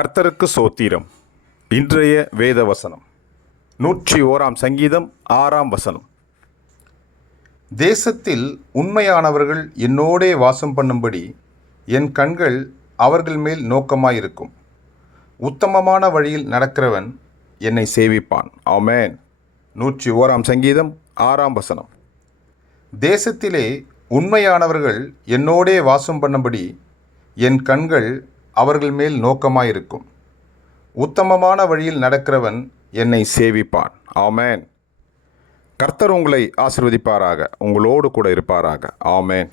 கர்த்தருக்கு சோத்திரம். இன்றைய வேத வசனம் 101 சங்கீதம் 6 தேசத்தில் உண்மையானவர்கள் என்னோடே வாசம் பண்ணும்படி என் கண்கள் அவர்கள் மேல் நோக்கமாயிருக்கும். உத்தமமான வழியில் நடக்கிறவன் என்னை சேவிப்பான். ஆமென். 101 சங்கீதம் 6 தேசத்திலே உண்மையானவர்கள் என்னோடே வாசம் பண்ணும்படி என் கண்கள் அவர்கள் மேல் நோக்கமாயிருக்கும். உத்தமமான வழியில் நடக்கிறவன் என்னை சேவிப்பான். ஆமென். கர்த்தர் உங்களை ஆசீர்வதிப்பாராக, உங்களோடு கூட இருப்பாராக. ஆமென்.